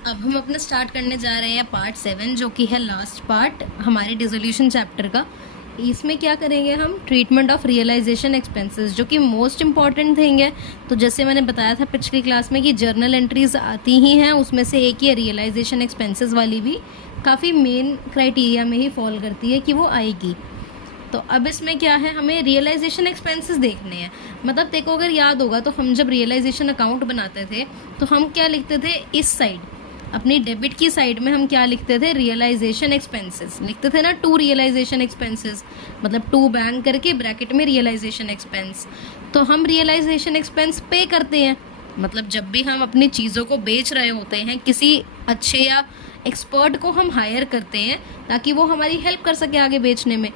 अब हम अपना स्टार्ट करने जा रहे हैं पार्ट 7, जो कि है लास्ट पार्ट हमारे डिसोल्यूशन चैप्टर का। इसमें क्या करेंगे हम, ट्रीटमेंट ऑफ रियलाइजेशन एक्सपेंसेस, जो कि मोस्ट इंपॉर्टेंट थिंग है। तो जैसे मैंने बताया था पिछली क्लास में कि जर्नल एंट्रीज आती ही हैं, उसमें से एक ही है रियलाइजेशन एक्सपेंसेस वाली, भी काफ़ी मेन क्राइटेरिया में ही फॉल करती है कि वो आएगी। तो अब इसमें क्या है, हमें रियलाइजेशन एक्सपेंसेस देखने हैं। मतलब देखो, अगर याद होगा तो हम जब रियलाइजेशन अकाउंट बनाते थे तो हम क्या लिखते थे, इस साइड अपनी डेबिट की साइड में हम क्या लिखते थे, रियलाइजेशन एक्सपेंसेस लिखते थे ना, टू रियलाइजेशन एक्सपेंसेस, मतलब टू बैंक करके ब्रैकेट में रियलाइजेशन एक्सपेंस। तो हम रियलाइजेशन एक्सपेंस पे करते हैं, मतलब जब भी हम अपनी चीज़ों को बेच रहे होते हैं, किसी अच्छे या एक्सपर्ट को हम हायर करते हैं ताकि वो हमारी हेल्प कर सके आगे बेचने में,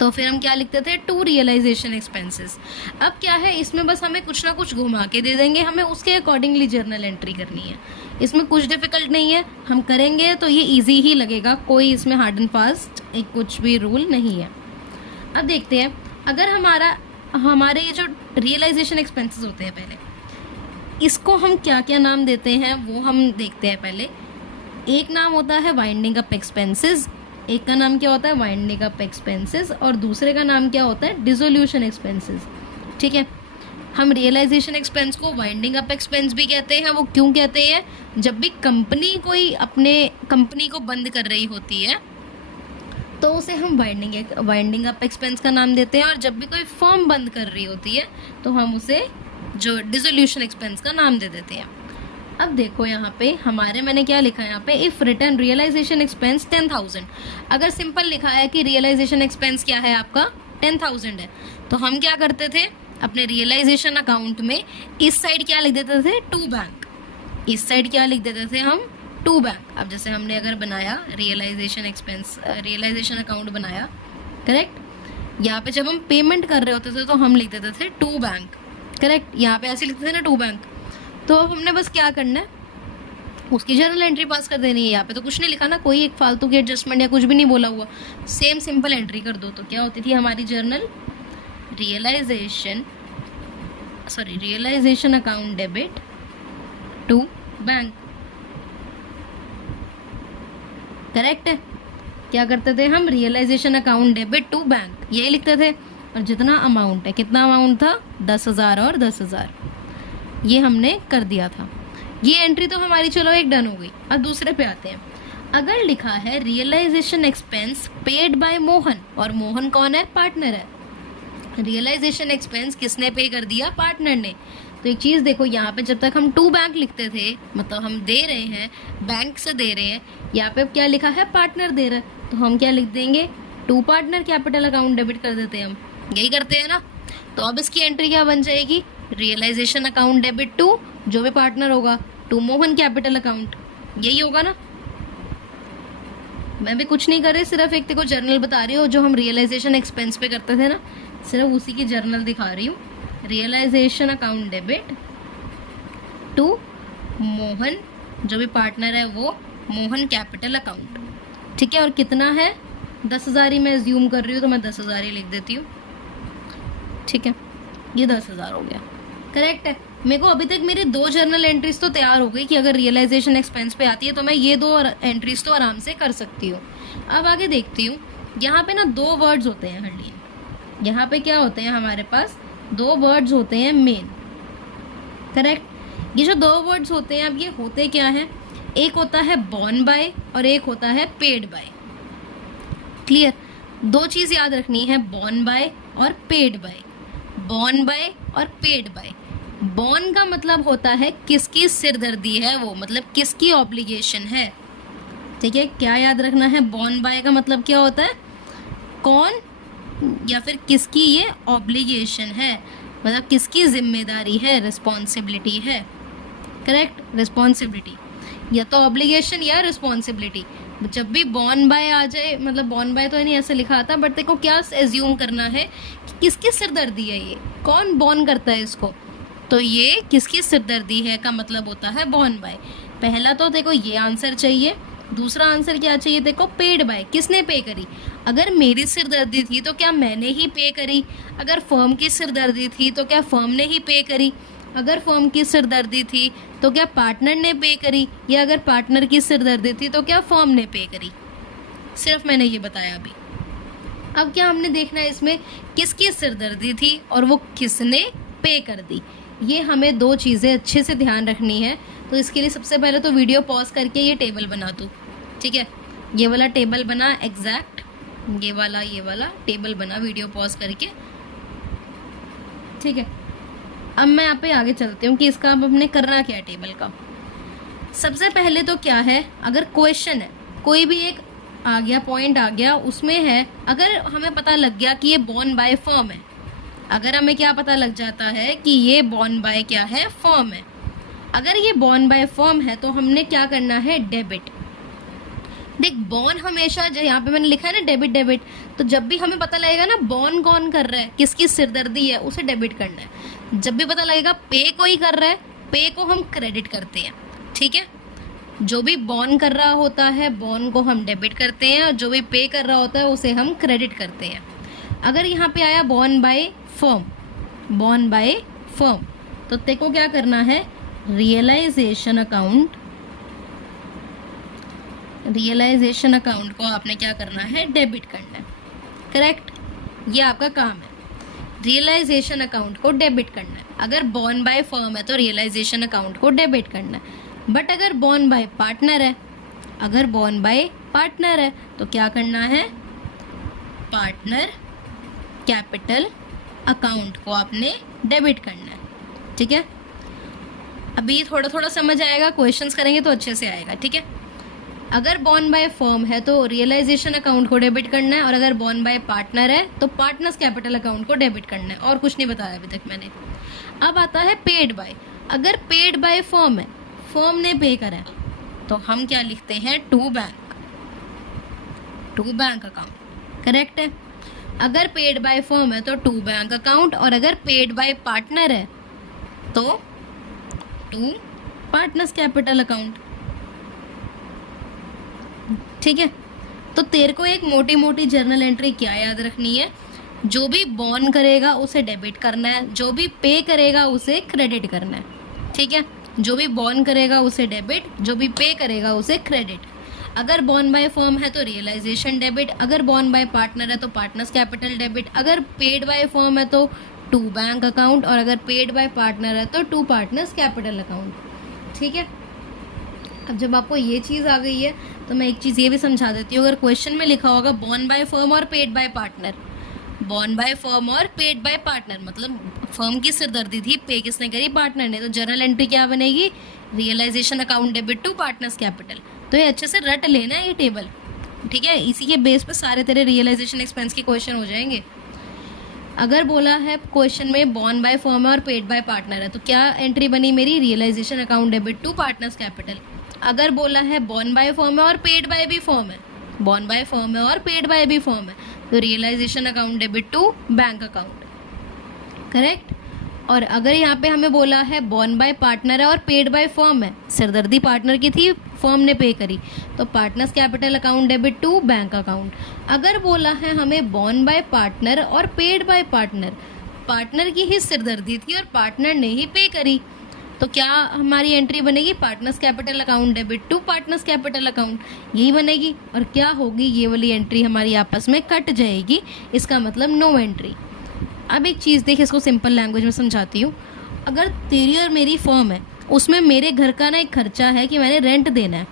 तो फिर हम क्या लिखते थे, टू रियलाइजेशन एक्सपेंसेस। अब क्या है, इसमें बस हमें कुछ ना कुछ घुमा के दे देंगे, हमें उसके अकॉर्डिंगली जर्नल एंट्री करनी है। इसमें कुछ डिफिकल्ट नहीं है, हम करेंगे तो ये इजी ही लगेगा, कोई इसमें हार्ड एंड फास्ट एक कुछ भी रूल नहीं है। अब देखते हैं, अगर हमारे ये जो रियलाइजेशन एक्सपेंसेस होते हैं, पहले इसको हम क्या क्या नाम देते हैं वो हम देखते हैं। पहले एक नाम होता है वाइंडिंग अप एक्सपेंसेस, एक का नाम क्या होता है, वाइंडिंग अप एक्सपेंसेस, और दूसरे का नाम क्या होता है, डिसोल्यूशन एक्सपेंसेस। ठीक है, हम रियलाइजेशन एक्सपेंस को वाइंडिंग अप एक्सपेंस भी कहते हैं। वो क्यों कहते हैं, जब भी कंपनी कोई अपने कंपनी को बंद कर रही होती है तो उसे हम वाइंडिंग अप एक्सपेंस का नाम देते हैं, और जब भी कोई फर्म बंद कर रही होती है तो हम उसे जो डिसोल्यूशन एक्सपेंस का नाम दे देते हैं। अब देखो यहाँ पे मैंने क्या लिखा है यहाँ पे, इफ रिटर्न रियलाइजेशन एक्सपेंस 10,000। अगर सिंपल लिखा है कि रियलाइजेशन एक्सपेंस क्या है आपका, 10,000 है, तो हम क्या करते थे, अपने रियलाइजेशन अकाउंट में इस साइड क्या लिख देते थे, टू बैंक, इस साइड क्या लिख देते थे हम, टू बैंक। अब जैसे हमने अगर बनाया रियलाइजेशन अकाउंट बनाया, करेक्ट, यहाँ पे जब हम पेमेंट कर रहे होते थे तो हम लिख देते थे टू बैंक, करेक्ट, यहाँ पे ऐसे लिखते थे ना, टू बैंक। तो अब हमने बस क्या करना है, उसकी जर्नल एंट्री पास कर देनी है। यहाँ पे तो कुछ नहीं लिखा ना, कोई एक फालतू की एडजस्टमेंट या कुछ भी नहीं बोला हुआ, सेम सिंपल एंट्री कर दो। तो क्या होती थी हमारी journal, realisation account debit to bank, correct है। क्या करते थे हम, realisation account debit to bank, यही लिखते थे। और जितना अमाउंट है, कितना अमाउंट था, 10,000 और 10,000, ये हमने कर दिया था। ये एंट्री तो हमारी चलो एक डन हो गई। अब दूसरे पे आते हैं। अगर लिखा है realisation expense paid by Mohan, और मोहन कौन है, पार्टनर है, रियलाइजेशन एक्सपेंस किसने पे कर दिया, पार्टनर ने। तो एक चीज़ देखो, यहाँ पे जब तक हम टू बैंक लिखते थे, मतलब हम दे रहे हैं, बैंक से दे रहे हैं, यहाँ पे क्या लिखा है, पार्टनर दे रहा है, तो हम क्या लिख देंगे, to partner capital account debit कर देते हैं, हम यही करते हैं ना। तो अब इसकी एंट्री क्या बन जाएगी, रियलाइजेशन अकाउंट डेबिट टू, जो भी पार्टनर होगा, टू मोहन कैपिटल अकाउंट, यही होगा ना। मैं भी कुछ नहीं कर रही, सिर्फ एक को जर्नल बता रही हूँ, जो हम रियलाइजेशन एक्सपेंस पे करते थे ना, सिर्फ उसी की जर्नल दिखा रही हूँ। Realisation account debit to Mohan, जो भी पार्टनर है वो मोहन कैपिटल अकाउंट, ठीक है। और कितना है, 10,000 ही मैं एज्यूम कर रही हूँ, तो मैं 10,000 ही लिख देती हूँ, ठीक है। ये 10,000 हो गया, करेक्ट है। मेरे को अभी तक मेरी 2 जर्नल एंट्रीज तो तैयार हो गई कि अगर रियलाइजेशन एक्सपेंस पे आती है तो मैं ये 2 एंट्रीज तो आराम से कर सकती हूँ। अब आगे देखती हूँ, यहाँ पे ना 2 वर्ड्स होते हैं हर्लीन, यहाँ पे क्या होते हैं हमारे पास, 2 वर्ड्स होते हैं मेन, करेक्ट। ये जो 2 वर्ड्स होते हैं, अब ये होते क्या हैं, एक होता है बॉर्न बाय और एक होता है पेड बाय, क्लियर। 2 चीज़ याद रखनी है, बॉर्न बाय और पेड बाय। बॉर्न बाय और पेड बाय, बॉर्न का मतलब होता है किसकी सिरदर्दी है वो, मतलब किसकी ऑब्लिगेशन है, ठीक है। क्या याद रखना है, बॉर्न बाय का मतलब क्या होता है, कौन या फिर किसकी ये ऑब्लिगेशन है, मतलब किसकी जिम्मेदारी है, रिस्पॉन्सिबिलिटी है, करेक्ट, रिस्पॉन्सिबिलिटी, या तो ऑब्लिगेशन या रिस्पॉन्सिबिलिटी। जब भी बॉर्न बाय आ जाए, मतलब बॉर्न बाय तो नहीं ऐसे लिखा आता, बट देखो क्या एज्यूम करना है कि किसकी सिरदर्दी है ये, कौन बॉर्न करता है इसको, तो ये किसकी सिरदर्दी है का मतलब होता है बॉर्न बाय। पहला तो देखो ये आंसर चाहिए, दूसरा आंसर क्या चाहिए, देखो पेड बाय, किसने पे करी। अगर मेरी सिरदर्दी थी तो क्या मैंने ही पे करी, अगर फर्म की सिरदर्दी थी तो क्या फर्म ने ही पे करी। अगर फर्म की सिरदर्दी थी तो क्या पार्टनर ने पे करी, या अगर पार्टनर की सिरदर्दी थी तो क्या फर्म ने पे करी। सिर्फ मैंने ये बताया अभी। अब क्या हमने देखना है इसमें किसकी सिरदर्दी थी और वो किसने पे कर दी। ये हमें दो चीज़ें अच्छे से ध्यान रखनी है। तो इसके लिए सबसे पहले तो वीडियो पॉज करके ये टेबल बना दो, ठीक है। ये वाला टेबल बना एग्जैक्ट, ये वाला टेबल बना वीडियो पॉज करके, ठीक है। अब मैं यहाँ पे आगे चलती हूँ कि इसका अब हमने करना क्या है टेबल का। सबसे पहले तो क्या है, अगर क्वेश्चन है कोई भी एक आ गया, पॉइंट आ गया, उसमें है अगर हमें पता लग गया कि ये बॉर्न बाय फर्म है, अगर हमें क्या पता लग जाता है कि ये बॉर्न बाय क्या है, फर्म है। अगर ये बॉर्न बाय फर्म है तो हमने क्या करना है, डेबिट। देख बॉर्न हमेशा, जो यहाँ पे मैंने लिखा है ना डेबिट डेबिट, तो जब भी हमें पता लगेगा ना बॉर्न कौन कर रहा है, किसकी सिरदर्दी है, उसे डेबिट करना है। जब भी पता लगेगा पे कोई कर रहा है, पे को हम क्रेडिट करते हैं, ठीक है। जो भी बॉर्न कर रहा होता है बॉर्न को हम डेबिट करते हैं, और जो भी पे कर रहा होता है उसे हम क्रेडिट करते हैं। अगर यहाँ पे आया born by firm, borne by firm, तो तेरे को क्या करना है, रियलाइजेशन अकाउंट, रियलाइजेशन अकाउंट को आपने क्या करना है, डेबिट करना है, करेक्ट। ये आपका काम है, रियलाइजेशन अकाउंट को डेबिट करना है। अगर बॉर्न बाय फर्म है तो रियलाइजेशन अकाउंट को डेबिट करना है। बट अगर बॉर्न बाय पार्टनर है, अगर बॉर्न बाय पार्टनर है तो क्या करना है, पार्टनर कैपिटल अकाउंट को आपने डेबिट करना है, ठीक है। अभी थोड़ा थोड़ा समझ आएगा, क्वेश्चंस करेंगे तो अच्छे से आएगा, ठीक है। अगर बॉर्न बाय फर्म है तो रियलाइजेशन अकाउंट को डेबिट करना है, और अगर बॉर्न बाय पार्टनर है तो पार्टनर्स कैपिटल अकाउंट को डेबिट करना है। और कुछ नहीं बताया अभी तक मैंने। अब आता है पेड बाय। अगर पेड बाय फर्म है, फर्म ने पे करा है, तो हम क्या लिखते हैं, टू बैंक अकाउंट, करेक्ट है। अगर पेड बाय फर्म है तो टू बैंक अकाउंट, और अगर पेड बाय पार्टनर है तो टू पार्टनर्स कैपिटल अकाउंट, ठीक है। तो तेरे को एक मोटी मोटी जर्नल एंट्री क्या याद रखनी है, जो भी बॉर्न करेगा उसे डेबिट करना है, जो भी पे करेगा उसे क्रेडिट करना है, ठीक है। जो भी बॉर्न करेगा उसे डेबिट, जो भी पे करेगा उसे क्रेडिट। अगर बॉर्न बाय फर्म है तो रियलाइजेशन डेबिट, अगर बॉर्न बाय पार्टनर है तो पार्टनर्स कैपिटल डेबिट, अगर पेड बाय फर्म है तो टू बैंक अकाउंट, और अगर पेड बाय पार्टनर है तो टू पार्टनर्स कैपिटल अकाउंट, ठीक है। अब जब आपको ये चीज़ आ गई है तो मैं एक चीज़ ये भी समझा देती हूँ। अगर क्वेश्चन में लिखा होगा बॉर्न बाय फर्म और paid by partner, born by firm और पेड बाय पार्टनर, मतलब फर्म की सिरदर्दी थी, पे किसने करी, पार्टनर ने, तो जर्नल एंट्री क्या बनेगी, realisation account debit to partners capital. तो ये अच्छे से रट लेना है ये टेबल, ठीक है। इसी के बेस पे सारे तेरे रियलाइजेशन एक्सपेंस के क्वेश्चन हो जाएंगे। अगर बोला है क्वेश्चन में बॉर्न बाय फर्म और पेड बाय पार्टनर है तो क्या एंट्री बनी मेरी, realisation account debit to partners capital. अगर बोला है बॉर्न बाय फर्म है और पेड बाय भी फर्म है, बॉर्न बाय फर्म है और पेड बाय भी फर्म है, तो realisation account debit to bank account, correct. और अगर यहाँ पे हमें बोला है बॉर्न बाय पार्टनर है और पेड बाय फर्म है, सिरदर्दी पार्टनर की थी, फर्म ने पे करी, तो partners capital account debit to bank account. अगर बोला है हमें बॉर्न बाय पार्टनर और पेड बाय पार्टनर, पार्टनर की ही सिरदर्दी थी और पार्टनर ने ही पे करी, तो क्या हमारी एंट्री बनेगी, partners capital account debit to partners capital account, यही बनेगी। और क्या होगी, ये वाली एंट्री हमारी आपस में कट जाएगी, इसका मतलब नो एंट्री। अब एक चीज़ देख, इसको सिंपल लैंग्वेज में समझाती हूँ। अगर तेरी और मेरी फर्म है, उसमें मेरे घर का ना एक खर्चा है कि मैंने रेंट देना है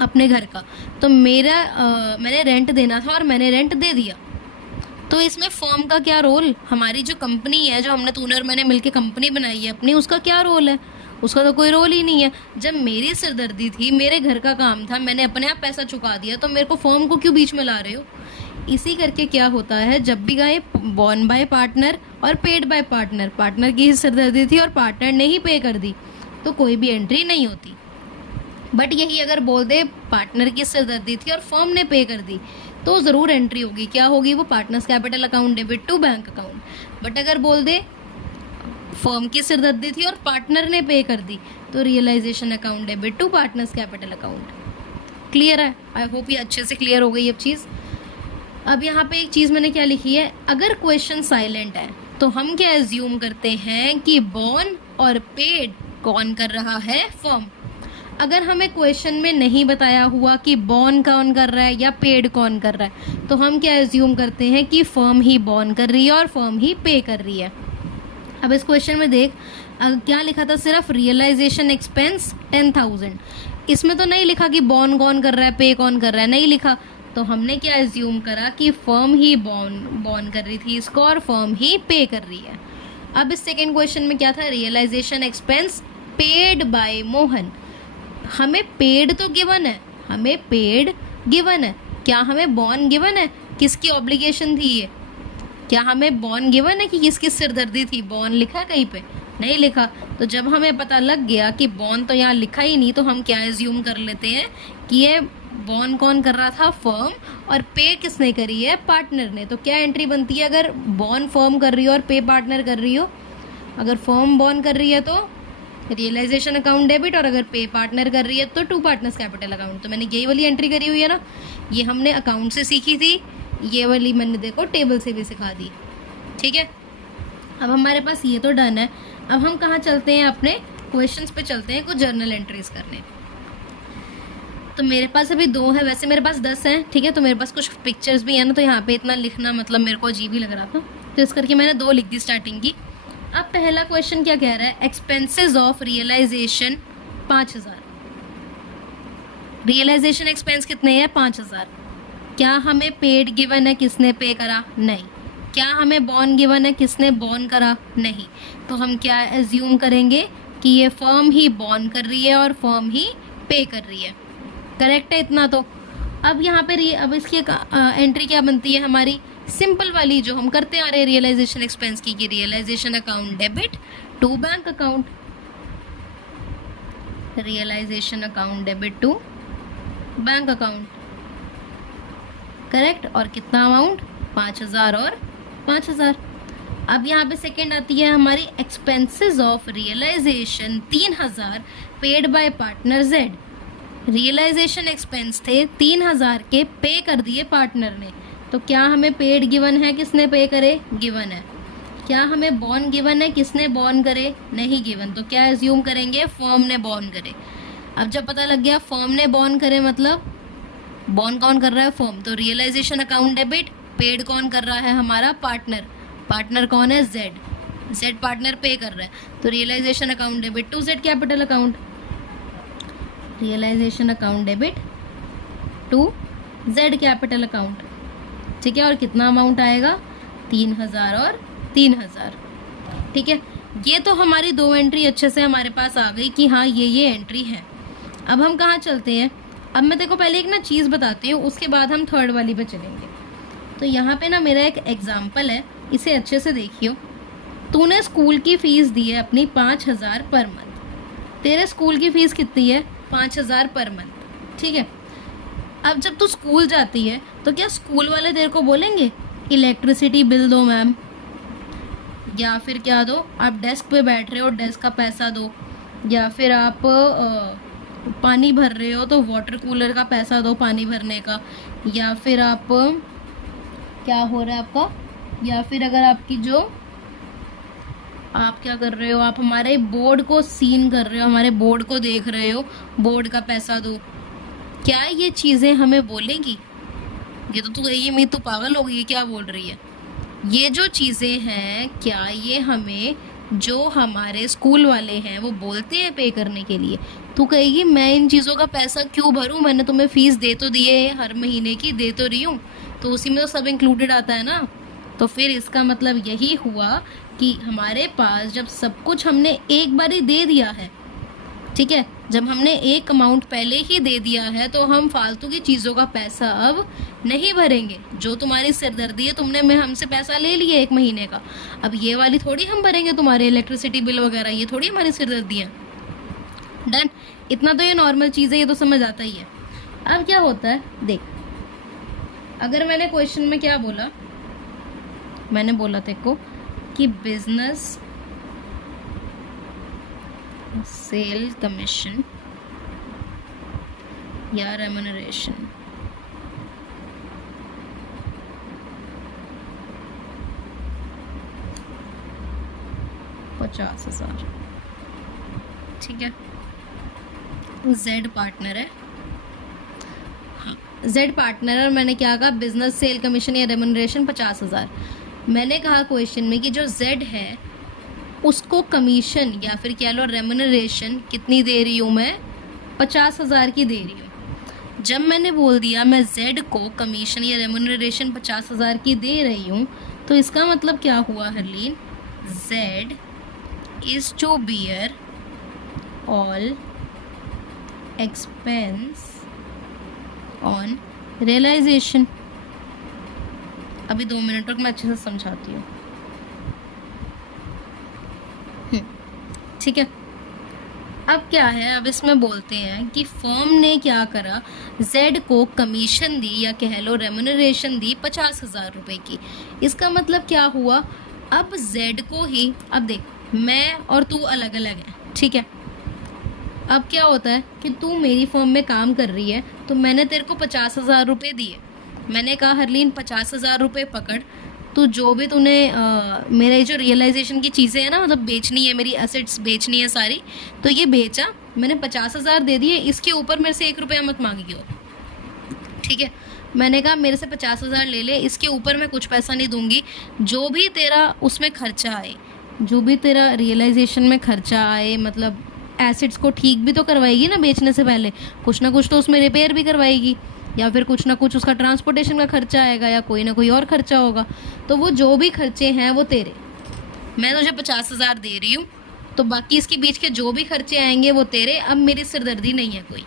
अपने घर का, तो मैंने रेंट देना था और मैंने रेंट दे दिया, तो इसमें फर्म का क्या रोल, हमारी जो कंपनी है, जो हमने तूने और मैंने मिलके कंपनी बनाई है अपनी, उसका क्या रोल है, उसका तो कोई रोल ही नहीं है। जब मेरी सिरदर्दी थी, मेरे घर का काम था, मैंने अपने आप पैसा चुका दिया, तो मेरे को फर्म को क्यों बीच में ला रहे हो। इसी करके क्या होता है, जब भी गए बॉर्न बाय पार्टनर और पेड बाय पार्टनर, पार्टनर की ही सिरदर्दी थी और पार्टनर ने ही पे कर दी, तो कोई भी एंट्री नहीं होती। बट यही अगर बोल दे पार्टनर की सिरदर्दी थी और फर्म ने पे कर दी, तो ज़रूर एंट्री होगी। क्या होगी वो, partners capital account debit to bank account. But अगर बोल दे फर्म की सिरदर्दी थी और पार्टनर ने पे कर दी, तो realisation account debit to partners capital account. Clear है, आई होप ये अच्छे से क्लियर हो गई अब चीज़। अब यहाँ पे एक चीज़ मैंने क्या लिखी है, अगर क्वेश्चन साइलेंट है तो हम क्या एज्यूम करते हैं कि बॉर्न और पेड कौन कर रहा है? फर्म। अगर हमें क्वेश्चन में नहीं बताया हुआ कि बॉर्न कौन कर रहा है या पेड कौन कर रहा है, तो हम क्या एज्यूम करते हैं कि फर्म ही बॉर्न कर रही है और फर्म ही पे कर रही है। अब इस क्वेश्चन में देख क्या लिखा था, सिर्फ रियलाइजेशन एक्सपेंस 10,000। इसमें तो नहीं लिखा कि बॉर्न कौन कर रहा है, पे कौन कर रहा है, नहीं लिखा। तो हमने क्या एज्यूम करा कि फर्म ही बॉर्न कर रही थी इसको और फर्म ही पे कर रही है। अब इस सेकेंड क्वेश्चन में क्या था, realisation expense paid by Mohan. हमें पेड तो गिवन है, हमें पेड गिवन है, क्या हमें बॉर्न गिवन है? किसकी ऑब्लिगेशन थी ये? क्या हमें बॉर्न गिवन है कि किसकी सिरदर्दी थी? बॉर्न लिखा है कहीं पे? नहीं लिखा। तो जब हमें पता लग गया कि बॉर्न तो यहाँ लिखा ही नहीं, तो हम क्या एज्यूम कर लेते हैं कि ये बॉर्न कौन कर रहा था? फर्म। और पे किसने करी है? पार्टनर ने। तो क्या एंट्री बनती है अगर बॉर्न फर्म कर रही हो और पे पार्टनर कर रही हो? अगर फर्म बॉर्न कर रही है तो रियलाइजेशन अकाउंट डेबिट, और अगर पे पार्टनर कर रही है तो टू पार्टनर्स कैपिटल अकाउंट। तो मैंने यही वाली एंट्री करी हुई है ना, ये हमने अकाउंट से सीखी थी, ये वाली मैंने देखो टेबल से भी सिखा दी। ठीक है, अब हमारे पास ये तो डन है। अब हम कहाँ चलते हैं, अपने क्वेश्चंस पे चलते हैं कुछ जर्नल एंट्रीज करने। तो मेरे पास अभी 2 है, वैसे मेरे पास 10 हैं। ठीक है, तो मेरे पास कुछ पिक्चर्स भी है ना, तो यहाँ पे इतना लिखना मतलब मेरे को अजीब ही लग रहा था, तो इस करके मैंने 2 लिख दी स्टार्टिंग की। अब पहला क्वेश्चन क्या कह रहा है, expenses of realisation 5,000। Realisation expense कितने हैं? 5,000। क्या हमें पेड गिवन है? किसने पे करा? नहीं। क्या हमें बॉर्न गिवन है? किसने बॉर्न करा? नहीं। तो हम क्या एज्यूम करेंगे कि ये फर्म ही बॉर्न कर रही है और फर्म ही पे कर रही है। करेक्ट है इतना तो। अब यहाँ पे अब इसकी एंट्री क्या बनती है हमारी, सिंपल वाली जो हम करते आ रहे हैं रियलाइजेशन एक्सपेंस की, कि realisation account debit to bank account. Realisation account debit to bank account. Correct. और कितना अमाउंट? 5,000 और 5,000। अब यहाँ पे सेकेंड आती है हमारी expenses of realisation 3,000 paid by partner Z. Realisation expense थे 3,000 के, पे कर दिए पार्टनर ने। तो क्या हमें पेड गिवन है? किसने पे करे? गिवन है। क्या हमें बॉर्न गिवन है? किसने बॉर्न करे? नहीं गिवन। तो क्या एज्यूम करेंगे? फर्म ने बॉर्न करे। अब जब पता लग गया फर्म ने बॉर्न करे, मतलब बॉर्न कौन कर रहा है? फर्म। तो रियलाइजेशन अकाउंट डेबिट, पेड कौन कर रहा है? हमारा पार्टनर। पार्टनर कौन है? जेड। जेड पार्टनर पे कर रहा है। तो realisation account debit to Z capital account. Realisation account debit to Z capital account. ठीक है, और कितना अमाउंट आएगा? 3,000 और 3,000। ठीक है, ये तो हमारी 2 एंट्री अच्छे से हमारे पास आ गई कि हाँ ये एंट्री है। अब हम कहाँ चलते हैं, अब मैं देखो पहले एक ना चीज़ बताती हूँ, उसके बाद हम थर्ड वाली पे चलेंगे। तो यहाँ पे ना मेरा एक एग्जाम्पल है, इसे अच्छे से देखियो। तूने स्कूल की फ़ीस दी है अपनी 5,000 पर मंथ। तेरे स्कूल की फ़ीस कितनी है? 5,000 पर मंथ। ठीक है, अब जब तू स्कूल जाती है तो क्या स्कूल वाले तेरे को बोलेंगे इलेक्ट्रिसिटी बिल दो मैम, या फिर क्या दो, आप डेस्क पे बैठ रहे हो डेस्क का पैसा दो, या फिर आप पानी भर रहे हो तो वाटर कूलर का पैसा दो पानी भरने का, या फिर आप क्या हो रहा है आपका, या फिर अगर आपकी जो आप क्या कर रहे हो, आप हमारे बोर्ड को सीन कर रहे हो, हमारे बोर्ड को देख रहे हो, बोर्ड का पैसा दो। क्या ये चीज़ें हमें बोलेंगी? ये तो तू कहेगी मैं तो पागल हो गई, क्या बोल रही है। ये जो चीज़ें हैं क्या ये हमें जो हमारे स्कूल वाले हैं वो बोलते हैं पे करने के लिए? तू कहेगी मैं इन चीज़ों का पैसा क्यों भरूं, मैंने तुम्हें फ़ीस दे तो दी है, हर महीने की दे तो रही हूँ, तो उसी में तो सब इंक्लूडेड आता है ना। तो फिर इसका मतलब यही हुआ कि हमारे पास जब सब कुछ हमने एक बार ही दे दिया है, ठीक है, जब हमने एक अमाउंट पहले ही दे दिया है तो हम फालतू की चीज़ों का पैसा अब नहीं भरेंगे। जो तुम्हारी सिरदर्दी है, तुमने मैं हमसे पैसा ले लिया एक महीने का, अब ये वाली थोड़ी हम भरेंगे, तुम्हारे इलेक्ट्रिसिटी बिल वगैरह ये थोड़ी हमारी सिरदर्दी है। डन। इतना तो ये नॉर्मल चीज़ है, ये तो समझ आता ही है। अब क्या होता है देख, अगर मैंने क्वेश्चन में क्या बोला, मैंने बोला तेरे को कि बिजनेस सेल कमीशन या रेम्यूनरेशन $50,000, ठीक है, जेड पार्टनर है, हाँ जेड पार्टनर है। और मैंने क्या कहा, बिजनेस सेल कमीशन या रेम्यूनरेशन 50,000। मैंने कहा क्वेश्चन में कि जो जेड है उसको कमीशन या फिर क्या लो रेम्यूनरेशन कितनी दे रही हूँ मैं, 50,000 की दे रही हूँ। जब मैंने बोल दिया मैं जेड को कमीशन या रेम्यूनरेशन 50,000 की दे रही हूँ, तो इसका मतलब क्या हुआ Harleen, Z is to bear all expense on realisation. अभी 2 मिनट तक मैं अच्छे से समझाती हूँ, ठीक है। अब क्या है, अब इसमें बोलते हैं कि फर्म ने क्या करा, जेड को कमीशन दी या कह लो रेम्यूनरेशन दी 50,000 रुपये की। इसका मतलब क्या हुआ, अब जेड को ही, अब देख मैं और तू अलग अलग हैं, ठीक है। अब क्या होता है कि तू मेरी फर्म में काम कर रही है, तो मैंने तेरे को 50,000 रुपये दिए। मैंने कहा हरलीन 50,000 रुपये पकड़, तो जो भी तूने मेरे जो रियलाइजेशन की चीज़ें हैं ना, मतलब बेचनी है, मेरी एसेट्स बेचनी है सारी, तो ये बेचा, मैंने 50,000 दे दिए, इसके ऊपर मेरे से 1 रुपया मत मांगियो, ठीक है। मैंने कहा मेरे से 50,000 ले ले, इसके ऊपर मैं कुछ पैसा नहीं दूंगी। जो भी तेरा उसमें खर्चा आए, जो भी तेरा रियलाइजेशन में खर्चा आए, मतलब एसेट्स को ठीक भी तो करवाएगी ना बेचने से पहले, कुछ ना कुछ तो उसमें रिपेयर भी करवाएगी, या फिर कुछ ना कुछ उसका ट्रांसपोर्टेशन का खर्चा आएगा, या कोई ना कोई और खर्चा होगा। तो वो जो भी खर्चे हैं वो तेरे, मैं तुझे 50,000 दे रही हूँ, तो बाकी इसके बीच के जो भी खर्चे आएंगे वो तेरे। अब मेरी सिरदर्दी नहीं है कोई।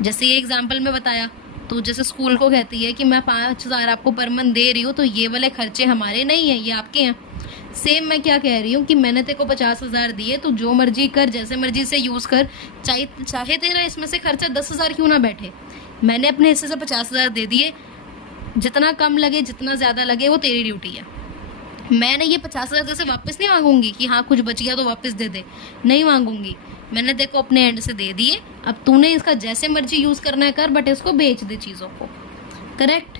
जैसे ये एग्जाम्पल में बताया, तो जैसे स्कूल को कहती है कि मैं 5,000 आपको पर मंथ दे रही हूँ, तो ये वाले खर्चे हमारे नहीं हैं, ये आपके हैं। सेम मैं क्या कह रही हूँ कि मैंने तेरे को 50,000 दिए, तो जो मर्जी कर, जैसे मर्जी से यूज़ कर, चाहे तेरा इसमें से खर्चा 10,000 क्यों ना बैठे, मैंने अपने हिस्से से 50,000 दे दिए। जितना कम लगे जितना ज़्यादा लगे वो तेरी ड्यूटी है। मैंने ये 50,000 से वापस नहीं मांगूंगी कि हाँ कुछ बच गया तो वापस दे दे, नहीं मांगूंगी। मैंने देखो अपने एंड से दे दिए, अब तूने इसका जैसे मर्जी यूज़ करना है कर, बट इसको बेच दे चीज़ों को, करेक्ट।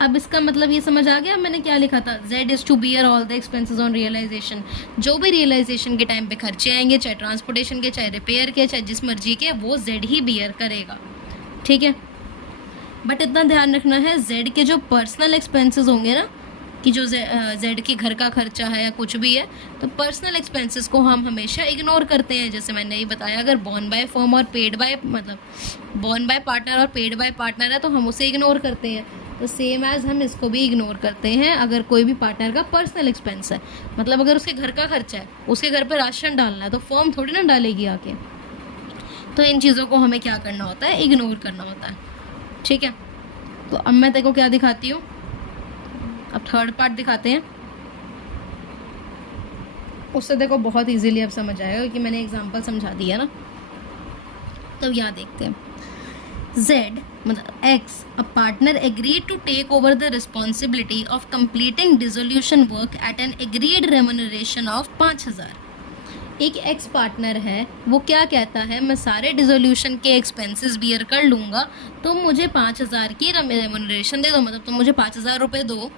अब इसका मतलब ये समझ आ गया मैंने क्या लिखा था, Z is to bear all the expenses on realisation. जो भी रियलाइजेशन के टाइम पे खर्चे आएंगे, चाहे ट्रांसपोर्टेशन के, चाहे रिपेयर के, चाहे जिस मर्जी के, वो जेड ही बियर करेगा, ठीक है। बट इतना ध्यान रखना है, जेड के जो पर्सनल एक्सपेंसेस होंगे ना, कि जो जेड के घर का खर्चा है या कुछ भी है, तो पर्सनल एक्सपेंसेस को हम हमेशा इग्नोर करते हैं। जैसे मैंने ये बताया, अगर बॉर्न बाय फर्म और पेड बाय, मतलब बॉर्न बाय पार्टनर और पेड बाय पार्टनर है तो हम उसे इग्नोर करते हैं। तो सेम एज हम इसको भी इग्नोर करते हैं अगर कोई भी पार्टनर का पर्सनल एक्सपेंस है। मतलब अगर उसके घर का खर्चा है, उसके घर पर राशन डालना है, तो फर्म थोड़ी ना डालेगी आके। तो इन चीज़ों को हमें क्या करना होता है, इग्नोर करना होता है, ठीक है। तो अब मैं तेरे को क्या दिखाती हूँ, अब थर्ड पार्ट दिखाते हैं। उससे देखो बहुत इजीली अब समझ आएगा क्योंकि मैंने एग्जांपल समझा दिया ना। तो यहाँ देखते हैं, Z मतलब X, a partner agreed to take over the responsibility of completing dissolution work at an agreed remuneration of 5,000। एक एक्स पार्टनर है, वो क्या कहता है, मैं सारे डिसोल्यूशन के एक्सपेंसेस बियर कर लूँगा, तो मुझे 5,000 की रेमुनरेशन दे दो, मतलब तुम मुझे 5,000 रुपये दो,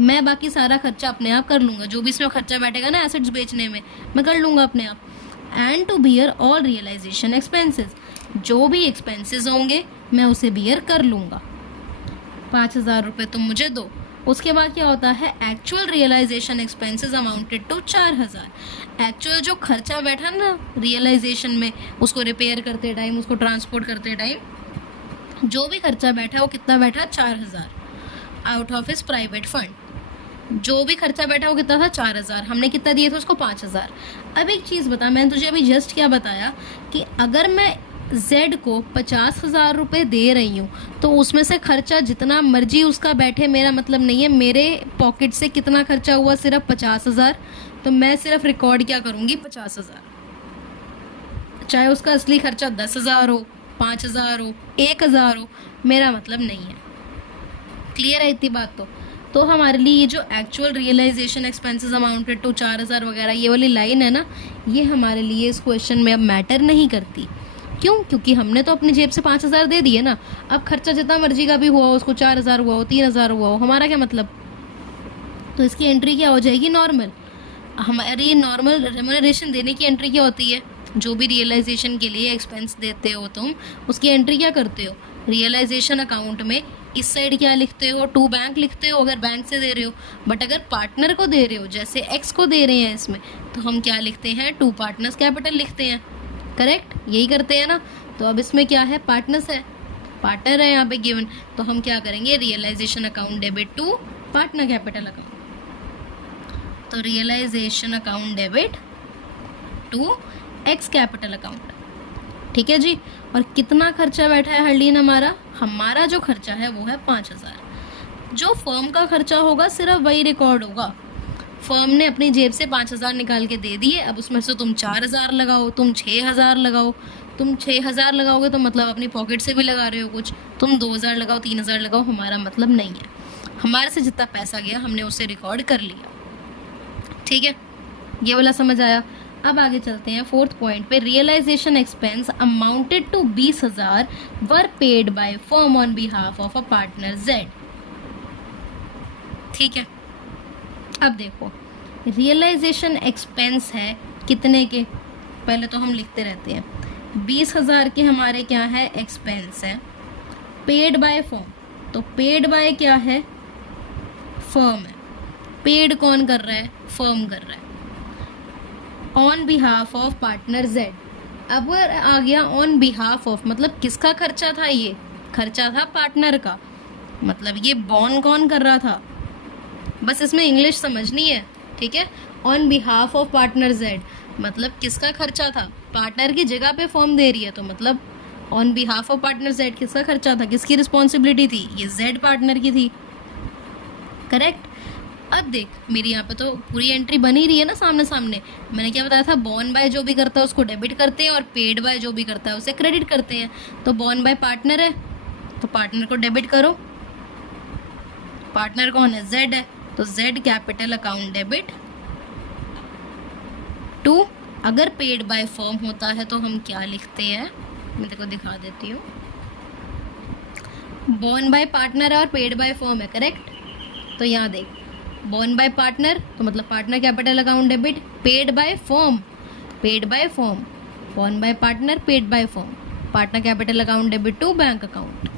मैं बाकी सारा खर्चा अपने आप कर लूँगा। जो भी इसमें खर्चा बैठेगा ना एसेट्स बेचने में, मैं कर लूँगा अपने आप। And to bear all realisation expenses, जो भी एक्सपेंसेस होंगे मैं उसे बियर कर लूँगा। 5,000 रुपये तुम मुझे दो। उसके बाद क्या होता है, actual realisation expenses amounted to 4,000। Actual जो खर्चा बैठा ना रियलाइजेशन में, उसको रिपेयर करते टाइम, उसको ट्रांसपोर्ट करते टाइम, जो भी खर्चा बैठा वो कितना बैठा, 4,000 out of his private fund. जो भी खर्चा बैठा वो कितना था, 4,000। हमने कितना दिए थे उसको, 5,000। अब एक चीज़ बता, मैंने तुझे अभी जस्ट क्या बताया कि अगर मैं Z को 50,000 रुपये दे रही हूँ, तो उसमें से खर्चा जितना मर्जी उसका बैठे, मेरा मतलब नहीं है मेरे पॉकेट से कितना खर्चा हुआ, सिर्फ 50,000। तो मैं सिर्फ रिकॉर्ड क्या करूँगी, 50,000, चाहे उसका असली खर्चा 10,000 हो, 5,000 हो, 1,000 हो, मेरा मतलब नहीं है। क्लियर है इतनी बात? तो हमारे लिए ये जो actual realisation expenses amounted to 4,000 वगैरह, ये वाली लाइन है ना, ये हमारे लिए इस क्वेश्चन में अब मैटर नहीं करती। क्यों? क्योंकि हमने तो अपनी जेब से 5,000 दे दिए ना। अब खर्चा जितना मर्जी का भी हुआ हो, उसको 4,000 हुआ हो, 3,000 हुआ हो, हमारा क्या मतलब। तो इसकी एंट्री क्या हो जाएगी, नॉर्मल। हमारी नॉर्मल रेम्यूनरेशन देने की एंट्री क्या होती है, जो भी रियलाइजेशन के लिए एक्सपेंस देते हो तुम, उसकी एंट्री क्या करते हो, रियलाइजेशन अकाउंट में इस साइड क्या लिखते हो, टू बैंक लिखते हो अगर बैंक से दे रहे हो। बट अगर पार्टनर को दे रहे हो, जैसे एक्स को दे रहे हैं इसमें, तो हम क्या लिखते हैं, टू पार्टनर्स कैपिटल लिखते हैं। करेक्ट, यही करते हैं ना। तो अब इसमें क्या है, पार्टनर्स है, पार्टनर है यहाँ पे गिवन, तो हम क्या करेंगे, realisation account debit to partner capital account. तो realisation account debit to X capital account. ठीक है जी। और कितना खर्चा बैठा है हरलीन, हमारा जो खर्चा है वो है 5,000। जो फर्म का खर्चा होगा सिर्फ वही रिकॉर्ड होगा। फर्म ने अपनी जेब से 5,000 निकाल के दे दिए, अब उसमें से तुम 4,000 लगाओ, तुम 6,000 लगाओ। तुम 6,000 लगाओगे तो मतलब अपनी पॉकेट से भी लगा रहे हो कुछ, तुम 2,000 लगाओ, 3,000 लगाओ, हमारा मतलब नहीं है। हमारे से जितना पैसा गया हमने उसे रिकॉर्ड कर लिया। ठीक है, ये वाला समझ आया। अब आगे चलते हैं फोर्थ पॉइंट पे। Realisation expense amounted to 20,000 were paid by firm on behalf of a partner Z. ठीक है, अब देखो रियलाइजेशन एक्सपेंस है कितने के, पहले तो हम लिखते रहते हैं। 20,000 के हमारे क्या है, एक्सपेंस है। पेड बाय फर्म, तो पेड बाय क्या है, फर्म है। पेड कौन कर रहा है, फर्म कर रहा है। On behalf of partner Z. अब आ गया ऑन बिहाफ ऑफ, मतलब किसका खर्चा था, ये खर्चा था पार्टनर का, मतलब ये बॉन्ड कौन कर रहा था, बस इसमें इंग्लिश समझनी है। ठीक है, on behalf of partner Z मतलब किसका खर्चा था, पार्टनर की जगह पे फर्म दे रही है, तो मतलब on behalf of partner Z किसका खर्चा था, किसकी रिस्पॉन्सिबिलिटी थी, ये जेड पार्टनर की थी। करेक्ट। अब देख मेरी यहाँ पे तो पूरी एंट्री बनी रही है ना सामने सामने। मैंने क्या बताया था, बॉर्न बाय जो भी करता है उसको डेबिट करते हैं और पेड बाय जो भी करता है उसे क्रेडिट करते हैं। तो बॉर्न बाय पार्टनर है तो पार्टनर को डेबिट करो, पार्टनर कौन है, जेड है, तो Z capital account debit to. अगर पेड बाय फर्म होता है तो हम क्या लिखते हैं, मैं तेरे को दिखा देती हूँ। बॉर्न बाय पार्टनर है और पेड बाय फर्म है, करेक्ट। तो यहाँ देख, बॉर्न बाय पार्टनर तो मतलब partner capital account debit, paid by firm, paid by firm, borne by partner, paid by firm, partner capital account debit to bank account.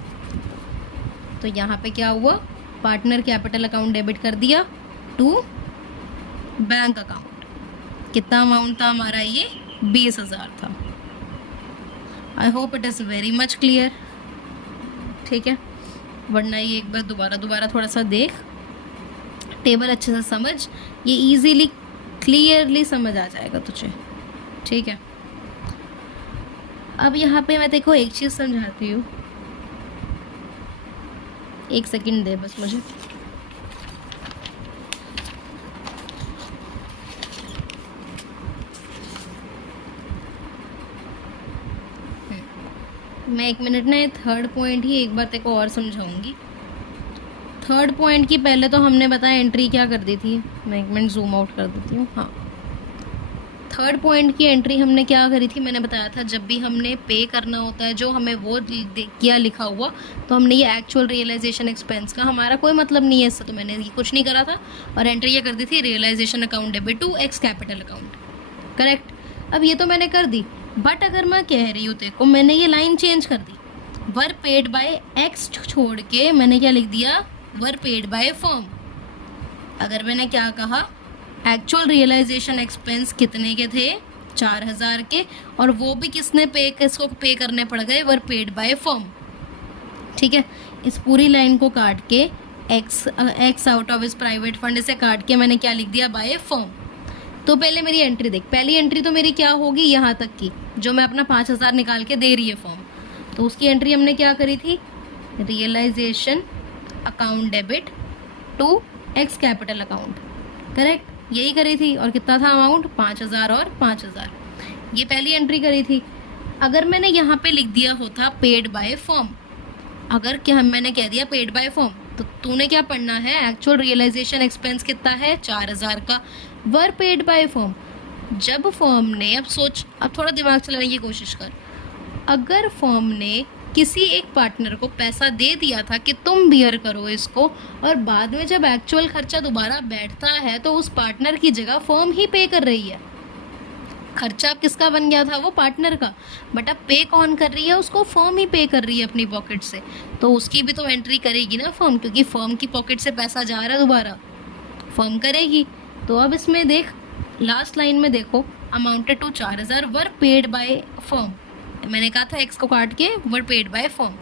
तो यहाँ पे क्या हुआ, पार्टनर कैपिटल अकाउंट डेबिट कर दिया टू बैंक अकाउंट। कितना अमाउंट था हमारा, ये 20,000 था। I hope it is very much clear. ठीक है, वरना ये एक बार दोबारा थोड़ा सा देख, टेबल अच्छे से समझ, ये इजीली क्लियरली समझ आ जाएगा तुझे। ठीक है, अब यहाँ पे मैं देखो एक चीज़ समझाती हूँ, एक सेकंड दे बस मुझे। मैं 1 मिनट ना थर्ड पॉइंट ही एक बार तेरे को और समझाऊंगी। थर्ड पॉइंट की पहले तो हमने बताया एंट्री क्या कर दी थी, मैं 1 मिनट जूम आउट कर देती हूँ। हाँ, थर्ड पॉइंट की एंट्री हमने क्या करी थी, मैंने बताया था जब भी हमने पे करना होता है जो हमें वो किया लिखा हुआ, तो हमने ये एक्चुअल रियलाइजेशन एक्सपेंस का हमारा कोई मतलब नहीं है इससे, तो मैंने ये कुछ नहीं करा था और एंट्री ये कर दी थी realisation account debit to X capital account. Correct. अब ये तो मैंने कर दी, बट अगर मैं कह रही हूँ तेरे को, मैंने ये लाइन चेंज कर दी, वर पेड बाय एक्स छोड़ के मैंने क्या लिख दिया, वर पेड बाय फर्म। अगर मैंने क्या कहा, एक्चुअल रियलाइजेशन एक्सपेंस कितने के थे, 4,000 के, और वो भी किसको पे करने पड़ गए, वर पेड बाय फर्म। ठीक है, इस पूरी लाइन को काट के एक्स आउट ऑफ इस प्राइवेट फंड से काट के मैंने क्या लिख दिया, बाय फर्म। तो पहले मेरी एंट्री देख, पहली एंट्री तो मेरी क्या होगी, यहाँ तक की जो मैं अपना 5,000 निकाल के दे रही है फर्म, तो उसकी एंट्री हमने क्या करी थी, realisation account debit to X capital account. Correct, यही करी थी। और कितना था अमाउंट, 5,000 और 5,000, ये पहली एंट्री करी थी। अगर मैंने यहाँ पे लिख दिया होता पेड बाय फर्म, अगर क्या मैंने कह दिया पेड बाय फर्म, तो तूने क्या पढ़ना है, एक्चुअल रियलाइजेशन एक्सपेंस कितना है, 4,000 का, वर पेड बाय फर्म। जब फर्म ने, अब सोच, अब थोड़ा दिमाग चलाने की कोशिश कर, अगर फर्म ने किसी एक पार्टनर को पैसा दे दिया था कि तुम बियर करो इसको, और बाद में जब एक्चुअल खर्चा दोबारा बैठता है तो उस पार्टनर की जगह फर्म ही पे कर रही है, खर्चा अब किसका बन गया था, वो पार्टनर का, बट अब पे कौन कर रही है, उसको फर्म ही पे कर रही है अपनी पॉकेट से, तो उसकी भी तो एंट्री करेगी ना फर्म, क्योंकि फर्म की पॉकेट से पैसा जा रहा है, दोबारा फर्म करेगी। तो अब इसमें देख, लास्ट लाइन में देखो, amounted to 4000 were paid by firm, मैंने कहा था एक्स को काट के वर पेड बाय फर्म,